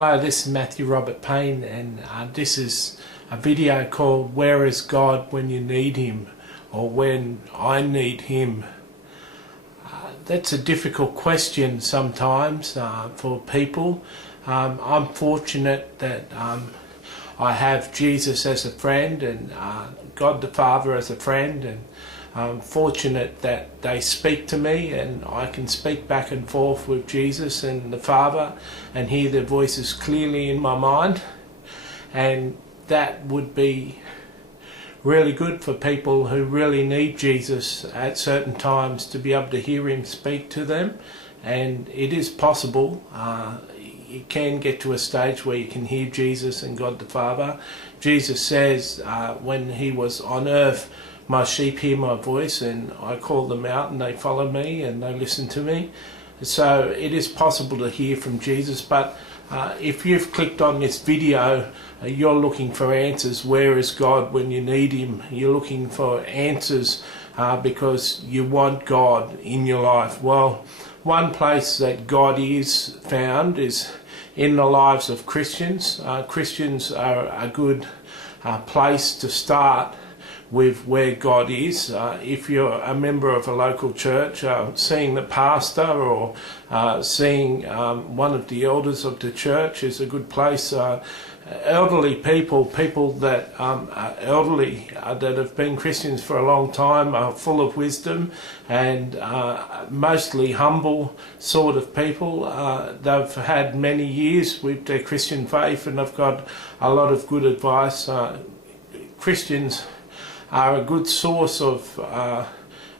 Hello, this is Matthew Robert Payne, and this is a video called Where is God When You Need Him, or When I Need Him. That's a difficult question sometimes for people. I'm fortunate that I have Jesus as a friend and God the Father as a friend, and I'm fortunate that they speak to me and I can speak back and forth with Jesus and the Father and hear their voices clearly in my mind, and that would be really good for people who really need Jesus at certain times, to be able to hear him speak to them. And it is possible. You can get to a stage where you can hear Jesus and God the Father. Jesus says when he was on earth, my sheep hear my voice and I call them out and they follow me and they listen to me. So it is possible to hear from Jesus, but if you've clicked on this video, you're looking for answers. Where is God when you need him? You're looking for answers because you want God in your life. Well, one place that God is found is in the lives of Christians. Christians are a good place to start with where God is. If you're a member of a local church, seeing the pastor or seeing one of the elders of the church is a good place. Elderly people that are elderly, that have been Christians for a long time, are full of wisdom and mostly humble sort of people. They've had many years with their Christian faith and they've got a lot of good advice. Christians are a good source of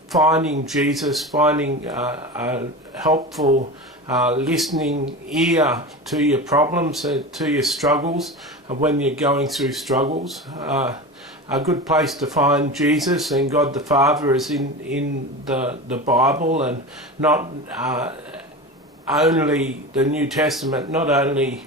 finding Jesus, finding a helpful listening ear to your problems, to your struggles, when you're going through struggles. A good place to find Jesus and God the Father is in the Bible, and not only the New Testament, not only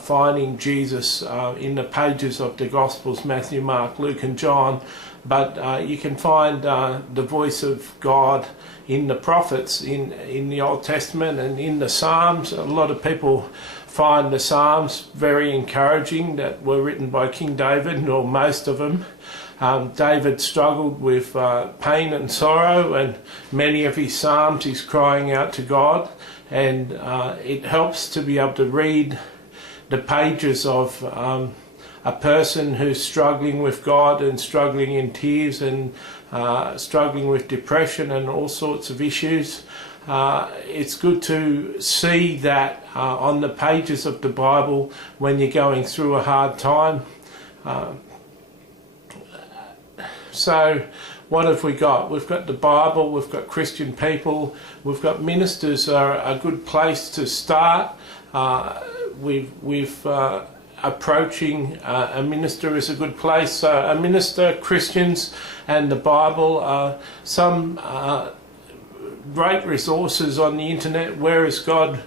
finding Jesus in the pages of the Gospels, Matthew, Mark, Luke and John, but you can find the voice of God in the prophets, in the Old Testament and in the Psalms. A lot of people find the Psalms very encouraging, that were written by King David, or most of them. David struggled with pain and sorrow, and many of his Psalms he's crying out to God, and it helps to be able to read the pages of a person who's struggling with God and struggling in tears and struggling with depression and all sorts of issues. It's good to see that on the pages of the Bible when you're going through a hard time. So what have we got? We've got the Bible, we've got Christian people, we've got ministers are a good place to start. We've approaching a minister is a good place. So a minister, Christians and the Bible, some great resources on the internet. Where is God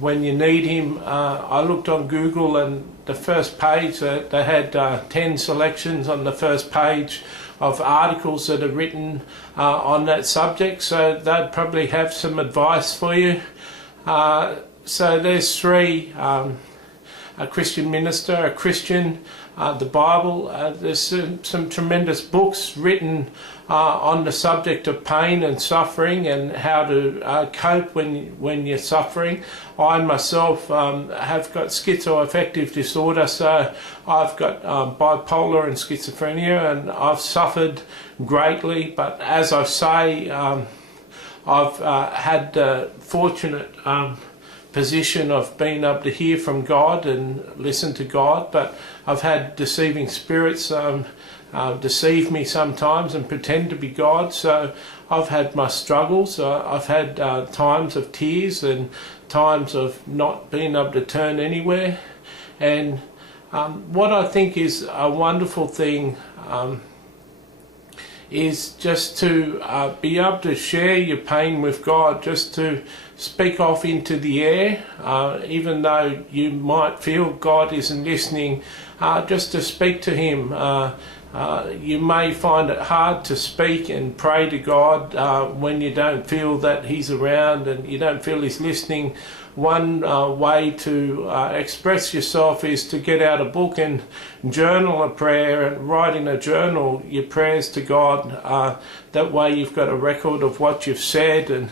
when you need him? I looked on Google, and the first page, they had 10 selections on the first page of articles that are written on that subject, so they'd probably have some advice for you. So there's three: a Christian minister, a Christian, the Bible. There's some tremendous books written on the subject of pain and suffering and how to cope when you're suffering. I myself have got schizoaffective disorder, so I've got bipolar and schizophrenia, and I've suffered greatly. But as I say, I've had the fortunate position of being able to hear from God and listen to God, but I've had deceiving spirits deceive me sometimes and pretend to be God. So I've had my struggles. I've had times of tears and times of not being able to turn anywhere. And what I think is a wonderful thing is just to be able to share your pain with God, just to speak off into the air, even though you might feel God isn't listening, just to speak to him. You may find it hard to speak and pray to God when you don't feel that he's around and you don't feel he's listening. One way to express yourself is to get out a book and journal a prayer and write in a journal your prayers to God. That way you've got a record of what you've said and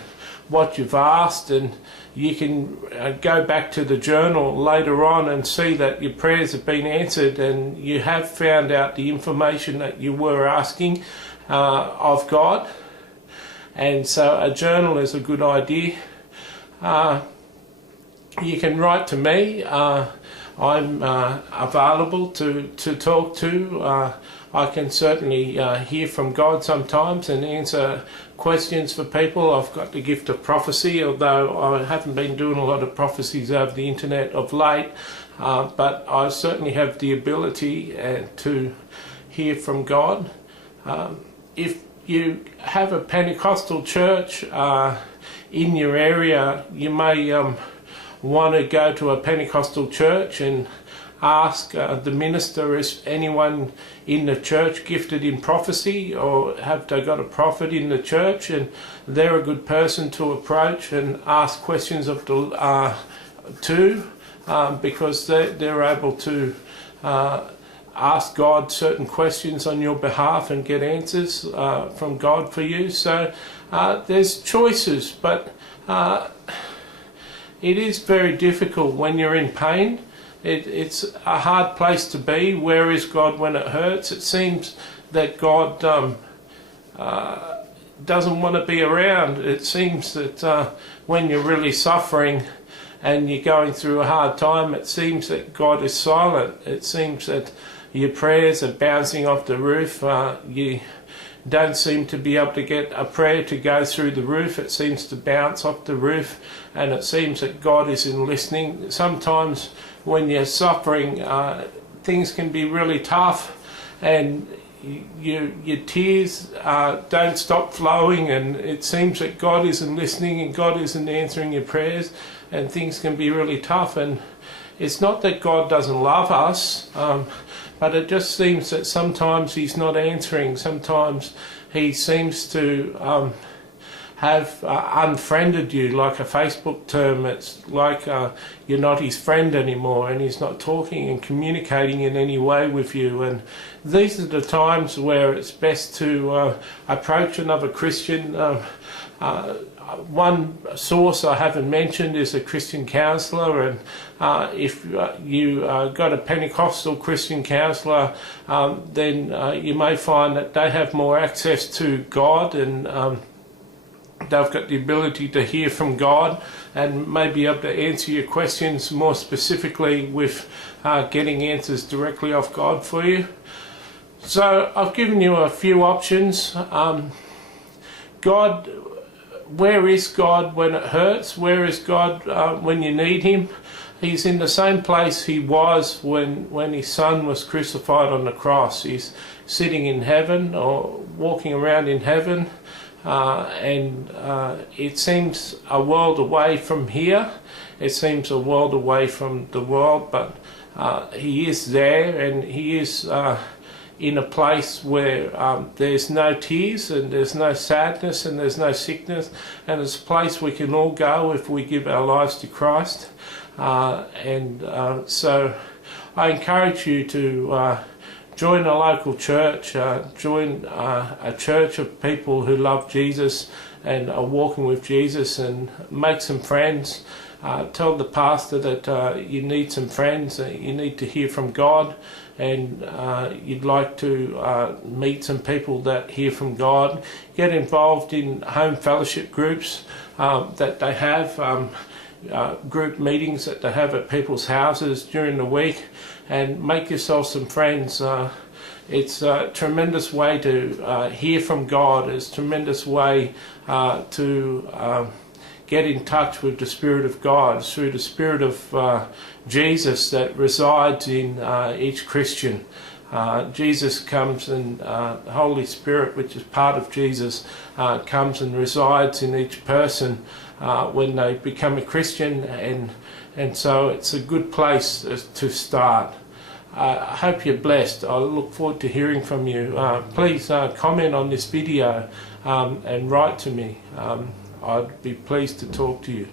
what you've asked, and you can go back to the journal later on and see that your prayers have been answered and you have found out the information that you were asking of God. And so a journal is a good idea. You can write to me. I'm available to talk to. I can certainly hear from God sometimes and answer questions for people. I've got the gift of prophecy, although I haven't been doing a lot of prophecies over the internet of late, but I certainly have the ability to hear from God. If you have a Pentecostal church in your area, you may want to go to a Pentecostal church and ask the minister, is anyone in the church gifted in prophecy, or have they got a prophet in the church? And they're a good person to approach and ask questions of the because they're able to ask God certain questions on your behalf and get answers from God for you. So there's choices, but it is very difficult when you're in pain. It's a hard place to be. Where is God when it hurts? It seems that God doesn't want to be around. It seems that when you're really suffering and you're going through a hard time, it seems that God is silent. It seems that your prayers are bouncing off the roof. You don't seem to be able to get a prayer to go through the roof. It seems to bounce off the roof, and it seems that God isn't listening. Sometimes when you're suffering, things can be really tough, and your tears don't stop flowing, and it seems that God isn't listening and God isn't answering your prayers, and things can be really tough. And it's not that God doesn't love us, but it just seems that sometimes he's not answering. Sometimes he seems to have unfriended you, like a Facebook term. It's like you're not his friend anymore, and he's not talking and communicating in any way with you. And these are the times where it's best to approach another Christian. One source I haven't mentioned is a Christian counsellor, and if you got a Pentecostal Christian counsellor, then you may find that they have more access to God, and they've got the ability to hear from God and may be able to answer your questions more specifically with getting answers directly off God for you. So I've given you a few options. God, where is God when it hurts? Where is God when you need him? He's in the same place he was when his son was crucified on the cross. He's sitting in heaven or walking around in heaven, and it seems a world away from here. It seems a world away from the world, but he is there, and he is in a place where there's no tears and there's no sadness and there's no sickness, and it's a place we can all go if we give our lives to Christ. So I encourage you to join a local church, join a church of people who love Jesus and are walking with Jesus, and make some friends. Tell the pastor that you need some friends, you need to hear from God, and you'd like to meet some people that hear from God. Get involved in home fellowship groups that they have, group meetings that they have at people's houses during the week, and make yourself some friends. It's a tremendous way to hear from God. It's a tremendous way to get in touch with the Spirit of God through the Spirit of Jesus that resides in each Christian. Jesus comes, and the Holy Spirit, which is part of Jesus, comes and resides in each person when they become a Christian, and so it's a good place to start. I hope you're blessed. I look forward to hearing from you. Please comment on this video and write to me. I'd be pleased to talk to you.